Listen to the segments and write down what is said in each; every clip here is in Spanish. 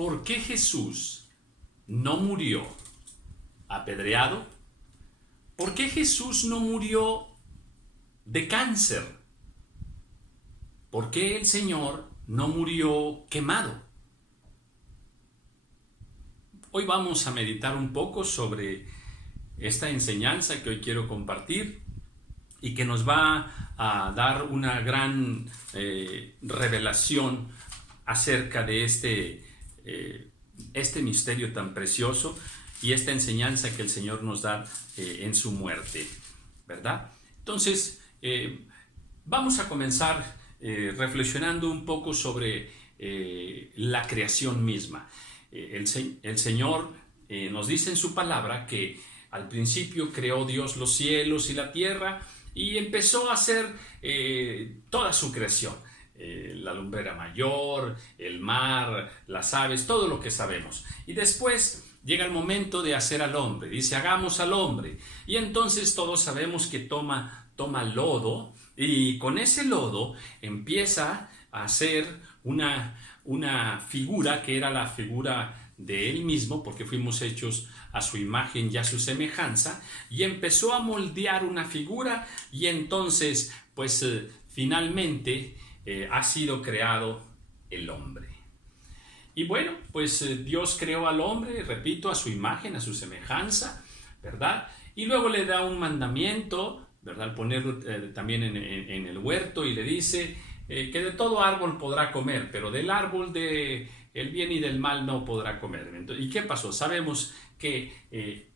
¿por qué Jesús no murió apedreado? ¿Por qué Jesús no murió de cáncer? ¿Por qué el Señor no murió quemado? Hoy vamos a meditar un poco sobre esta enseñanza que hoy quiero compartir y que nos va a dar una gran revelación acerca de este misterio tan precioso y esta enseñanza que el Señor nos da en su muerte, ¿verdad? Entonces, vamos a comenzar reflexionando un poco sobre la creación misma. El Señor nos dice en su palabra que al principio creó Dios los cielos y la tierra y empezó a hacer toda su creación. La lumbrera mayor, el mar, las aves, todo lo que sabemos. Y después llega el momento de hacer al hombre. Dice, hagamos al hombre. Y entonces todos sabemos que toma lodo y con ese lodo empieza a hacer una figura que era la figura de él mismo, porque fuimos hechos a su imagen y a su semejanza, y empezó a moldear una figura y entonces pues finalmente ha sido creado el hombre. Y bueno, pues Dios creó al hombre, repito, a su imagen, a su semejanza, ¿verdad? Y luego le da un mandamiento, ¿verdad? Al ponerlo también en el huerto y le dice que de todo árbol podrá comer, pero del árbol de el bien y del mal no podrá comer. Entonces, ¿y qué pasó? Sabemos que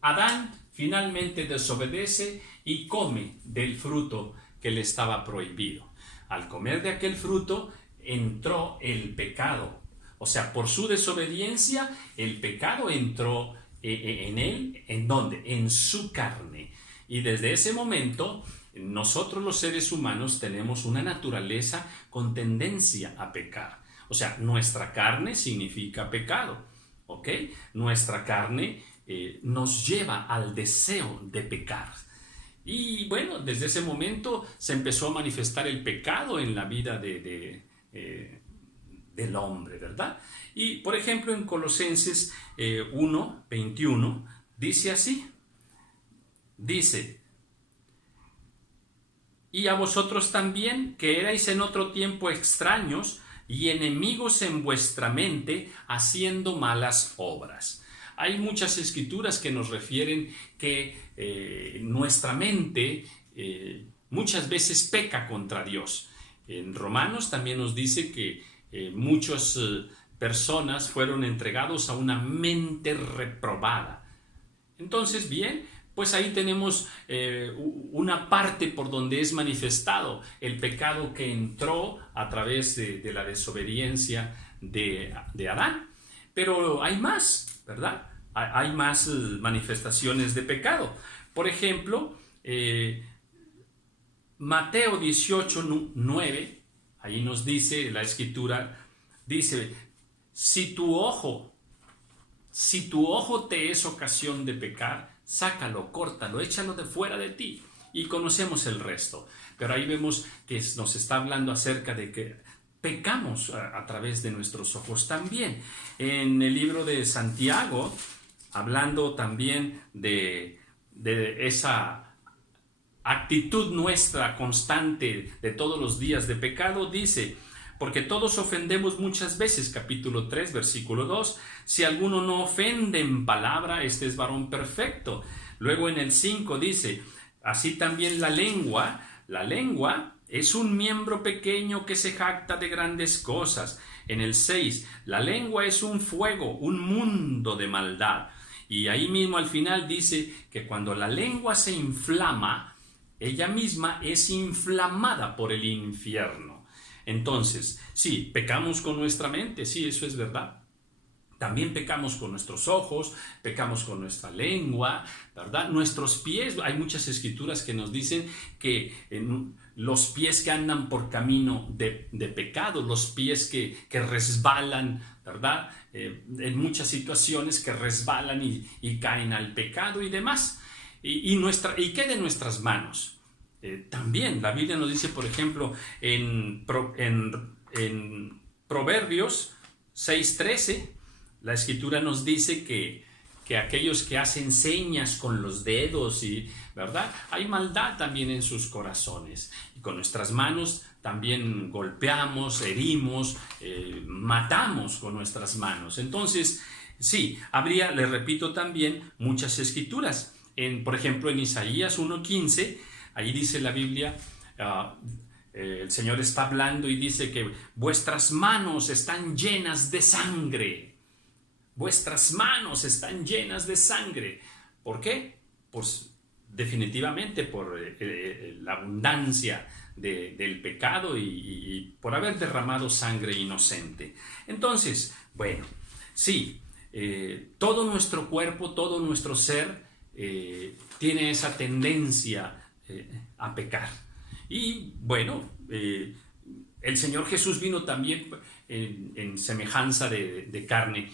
Adán finalmente desobedece y come del fruto que le estaba prohibido. Al comer de aquel fruto entró el pecado. O sea, por su desobediencia el pecado entró en él. ¿En dónde? En su carne. Y desde ese momento nosotros los seres humanos tenemos una naturaleza con tendencia a pecar. O sea, nuestra carne significa pecado, ¿ok? Nuestra carne nos lleva al deseo de pecar. Y bueno, desde ese momento se empezó a manifestar el pecado en la vida del hombre, ¿verdad? Y por ejemplo en Colosenses 1:21 dice así, dice, y a vosotros también, que erais en otro tiempo extraños y enemigos en vuestra mente, haciendo malas obras. Hay muchas escrituras que nos refieren que nuestra mente muchas veces peca contra Dios. En Romanos también nos dice que muchas personas fueron entregados a una mente reprobada. Entonces, bien, pues ahí tenemos una parte por donde es manifestado el pecado que entró a través de la desobediencia de Adán. Pero hay más, ¿verdad? Hay más manifestaciones de pecado. Por ejemplo, Mateo 18:9, ahí nos dice la escritura, dice, si tu ojo te es ocasión de pecar, sácalo, córtalo, échalo de fuera de ti. Y conocemos el resto. Pero ahí vemos que nos está hablando acerca de que pecamos a través de nuestros ojos también. En el libro de Santiago, hablando también de esa actitud nuestra constante de todos los días de pecado, dice, porque todos ofendemos muchas veces, capítulo 3, versículo 2, si alguno no ofende en palabra, este es varón perfecto. Luego en el 5 dice, así también la lengua es un miembro pequeño que se jacta de grandes cosas. En el 6, la lengua es un fuego, un mundo de maldad. Y ahí mismo al final dice que cuando la lengua se inflama, ella misma es inflamada por el infierno. Entonces, sí, pecamos con nuestra mente, sí, eso es verdad. También pecamos con nuestros ojos, pecamos con nuestra lengua, ¿verdad? Nuestros pies, hay muchas escrituras que nos dicen que los pies que andan por camino de pecado, los pies que resbalan, ¿verdad? En muchas situaciones que resbalan y caen al pecado y demás. ¿Y qué de nuestras manos? También la Biblia nos dice, por ejemplo, en Proverbios 6:13, la Escritura nos dice que aquellos que hacen señas con los dedos, ¿verdad? Hay maldad también en sus corazones. Y con nuestras manos también golpeamos, herimos, matamos con nuestras manos. Entonces, sí, habría, les repito también, muchas escrituras. Por ejemplo, en Isaías 1:15, ahí dice la Biblia, el Señor está hablando y dice que vuestras manos están llenas de sangre. Vuestras manos están llenas de sangre. ¿Por qué? Pues definitivamente por la abundancia del pecado y por haber derramado sangre inocente. Entonces, bueno, sí, todo nuestro cuerpo, todo nuestro ser tiene esa tendencia a pecar. Y bueno, el Señor Jesús vino también en semejanza de carne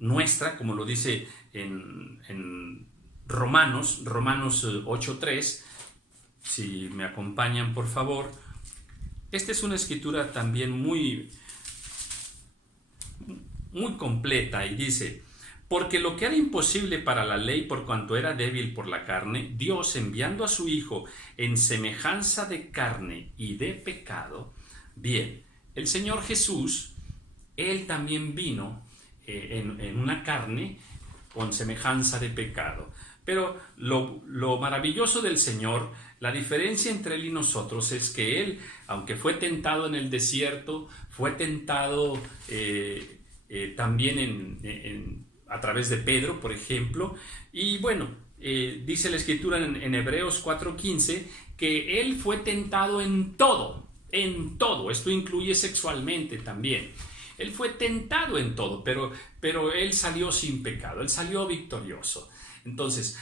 nuestra, como lo dice en Romanos 8:3, si me acompañan por favor. Esta es una escritura también muy completa y dice: porque lo que era imposible para la ley por cuanto era débil por la carne, Dios, enviando a su Hijo en semejanza de carne y de pecado. Bien, el Señor Jesús, Él también vino en una carne con semejanza de pecado. Pero lo maravilloso del Señor, la diferencia entre Él y nosotros es que Él, aunque fue tentado en el desierto, fue tentado también a través de Pedro, por ejemplo. Y bueno, dice la Escritura en Hebreos 4:15 que Él fue tentado en todo. Esto incluye sexualmente también. Él fue tentado en todo, pero Él salió sin pecado, Él salió victorioso. Entonces,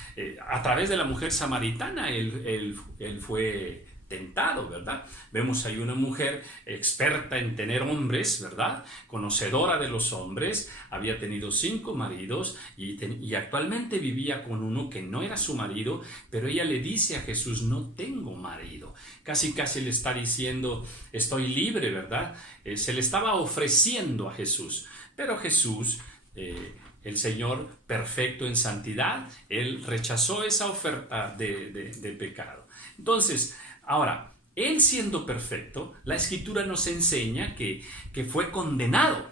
a través de la mujer samaritana, Él fue tentado, ¿verdad? Vemos ahí una mujer experta en tener hombres, ¿verdad? Conocedora de los hombres, había tenido 5 maridos y actualmente vivía con uno que no era su marido, pero ella le dice a Jesús: no tengo marido. Casi le está diciendo: estoy libre, ¿verdad? Se le estaba ofreciendo a Jesús, pero Jesús, el Señor perfecto en santidad, Él rechazó esa oferta de pecado. Entonces, ahora, Él siendo perfecto, la Escritura nos enseña que fue condenado,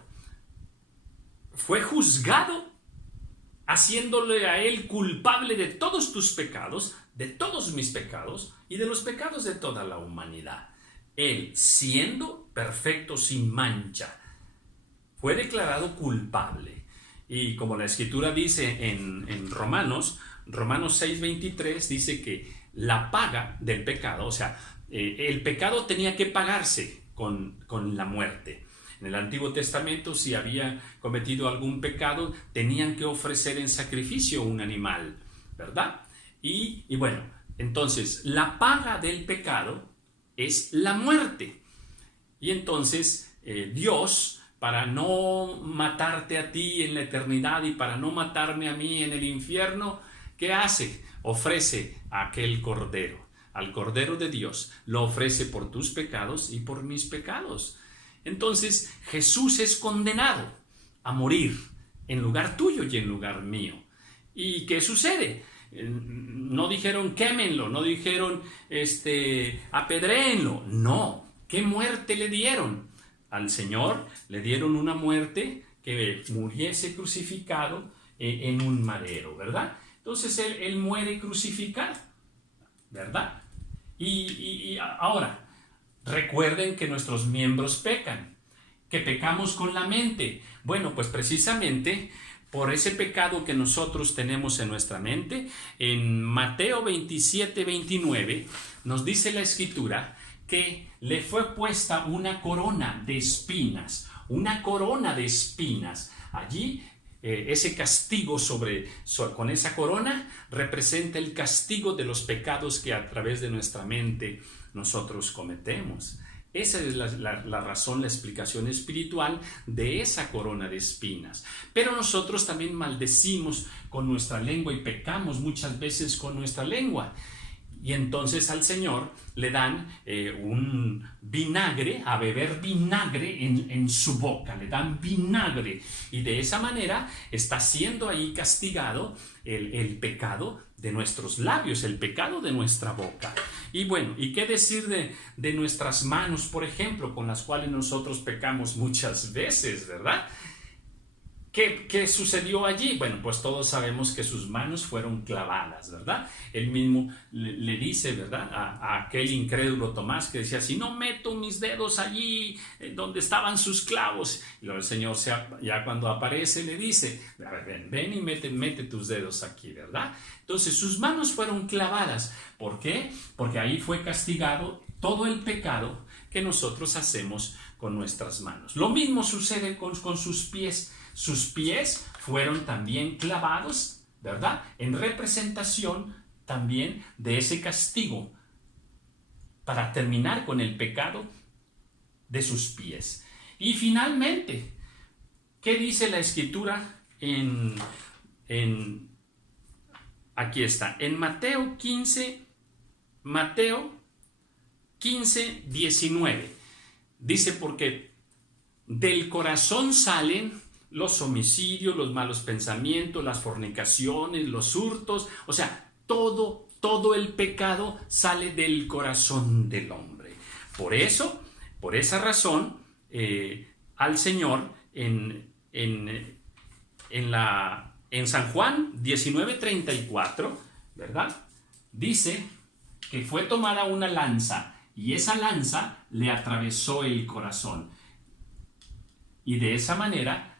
fue juzgado, haciéndole a Él culpable de todos tus pecados, de todos mis pecados y de los pecados de toda la humanidad. Él, siendo perfecto sin mancha, fue declarado culpable. Y como la Escritura dice en Romanos 6:23, dice que la paga del pecado, o sea, el pecado tenía que pagarse con la muerte. En el Antiguo Testamento, si había cometido algún pecado, tenían que ofrecer en sacrificio un animal, ¿verdad? Y bueno, entonces la paga del pecado es la muerte. Y entonces Dios, para no matarte a ti en la eternidad y para no matarme a mí en el infierno, ¿qué hace? Ofrece a aquel cordero, al Cordero de Dios, lo ofrece por tus pecados y por mis pecados. Entonces Jesús es condenado a morir en lugar tuyo y en lugar mío. ¿Y qué sucede? No dijeron quémenlo, no dijeron apedréenlo. No, ¿qué muerte le dieron? Al Señor le dieron una muerte que muriese crucificado en un madero, ¿verdad? Entonces Él muere crucificado, ¿verdad? Y ahora, recuerden que nuestros miembros pecan, que pecamos con la mente. Bueno, pues precisamente por ese pecado que nosotros tenemos en nuestra mente, en Mateo 27:29 nos dice la Escritura que le fue puesta una corona de espinas, una corona de espinas. Allí ese castigo con esa corona representa el castigo de los pecados que a través de nuestra mente nosotros cometemos. Esa es la razón, la explicación espiritual de esa corona de espinas. Pero nosotros también maldecimos con nuestra lengua y pecamos muchas veces con nuestra lengua. Y entonces al Señor le dan un vinagre, a beber vinagre en su boca, le dan vinagre. Y de esa manera está siendo ahí castigado el pecado de nuestros labios, el pecado de nuestra boca. Y bueno, ¿y qué decir de nuestras manos, por ejemplo, con las cuales nosotros pecamos muchas veces, ¿verdad? ¿Qué sucedió allí? Bueno, pues todos sabemos que sus manos fueron clavadas, ¿verdad? Él mismo le dice, ¿verdad? A aquel incrédulo Tomás que decía, si no meto mis dedos allí donde estaban sus clavos. Y luego el Señor ya cuando aparece le dice, a ver, ven y mete tus dedos aquí, ¿verdad? Entonces sus manos fueron clavadas. ¿Por qué? Porque ahí fue castigado todo el pecado que nosotros hacemos con nuestras manos. Lo mismo sucede con sus pies. Sus pies fueron también clavados, ¿verdad? En representación también de ese castigo para terminar con el pecado de sus pies. Y finalmente, ¿qué dice la Escritura aquí está, en Mateo 15, 19. Dice, porque del corazón salen los homicidios, los malos pensamientos, las fornicaciones, los hurtos, o sea, todo el pecado sale del corazón del hombre. Por esa razón, al Señor en San Juan 19:34, ¿verdad? Dice que fue tomada una lanza y esa lanza le atravesó el corazón. Y de esa manera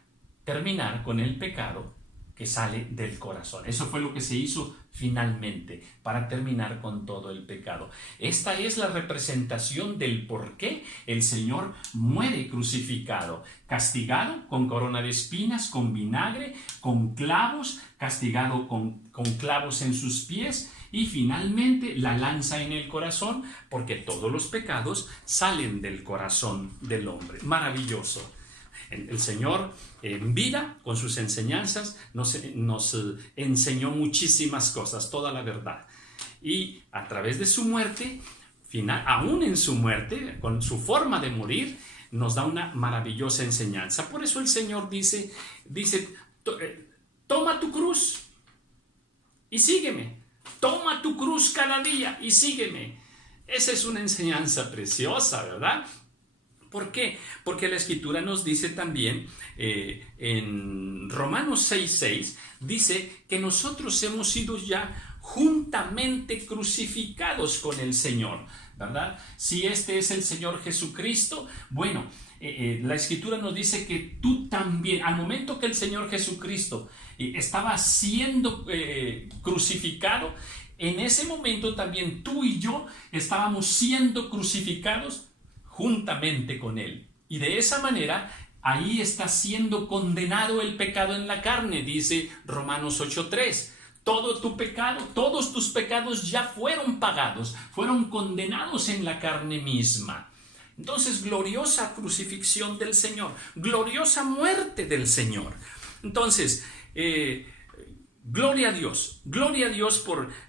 terminar con el pecado que sale del corazón. Eso fue lo que se hizo finalmente para terminar con todo el pecado. Esta es la representación del por qué el Señor muere crucificado, castigado con corona de espinas, con vinagre, con clavos, castigado con clavos en sus pies y finalmente la lanza en el corazón, porque todos los pecados salen del corazón del hombre. Maravilloso. El Señor en vida, con sus enseñanzas, nos enseñó muchísimas cosas, toda la verdad. Y a través de su muerte, aún en su muerte, con su forma de morir, nos da una maravillosa enseñanza. Por eso el Señor dice, toma tu cruz y sígueme. Toma tu cruz cada día y sígueme. Esa es una enseñanza preciosa, ¿verdad? ¿Por qué? Porque la Escritura nos dice también, en Romanos 6:6, dice que nosotros hemos sido ya juntamente crucificados con el Señor, ¿verdad? Si este es el Señor Jesucristo, bueno, la Escritura nos dice que tú también, al momento que el Señor Jesucristo estaba siendo crucificado, en ese momento también tú y yo estábamos siendo crucificados juntamente con Él. Y de esa manera, ahí está siendo condenado el pecado en la carne, dice Romanos 8:3. Todo tu pecado, todos tus pecados ya fueron pagados, fueron condenados en la carne misma. Entonces, gloriosa crucifixión del Señor, gloriosa muerte del Señor. Entonces, gloria a Dios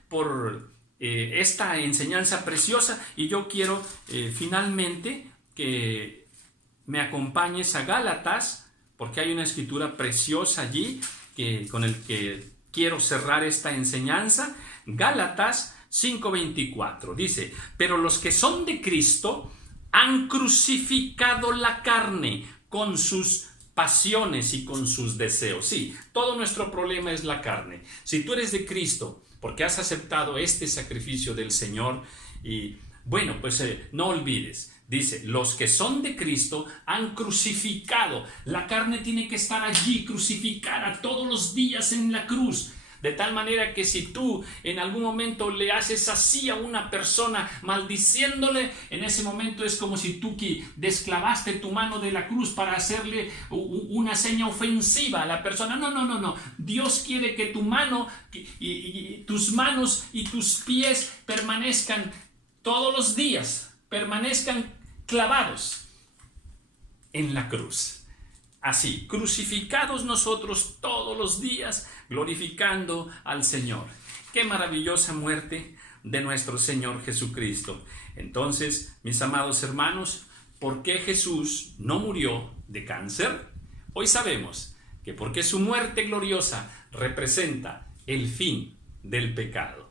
por esta enseñanza preciosa, y yo quiero finalmente que me acompañes a Gálatas, porque hay una escritura preciosa allí con el que quiero cerrar esta enseñanza. Gálatas 5:24 dice, pero los que son de Cristo han crucificado la carne con sus pasiones y con sus deseos. Sí, todo nuestro problema es la carne. Si tú eres de Cristo, porque has aceptado este sacrificio del Señor, y bueno, pues no olvides, dice, los que son de Cristo han crucificado. La carne tiene que estar allí, crucificada todos los días en la cruz. De tal manera que si tú en algún momento le haces así a una persona maldiciéndole, en ese momento es como si tú desclavaste tu mano de la cruz para hacerle una seña ofensiva a la persona. No. Dios quiere que tu mano y tus manos y tus pies permanezcan todos los días, permanezcan clavados en la cruz. Así, crucificados nosotros todos los días, glorificando al Señor. ¡Qué maravillosa muerte! de nuestro Señor Jesucristo. Entonces, mis amados hermanos, ¿por qué Jesús no murió de cáncer? Hoy sabemos que porque su muerte gloriosa representa el fin del pecado.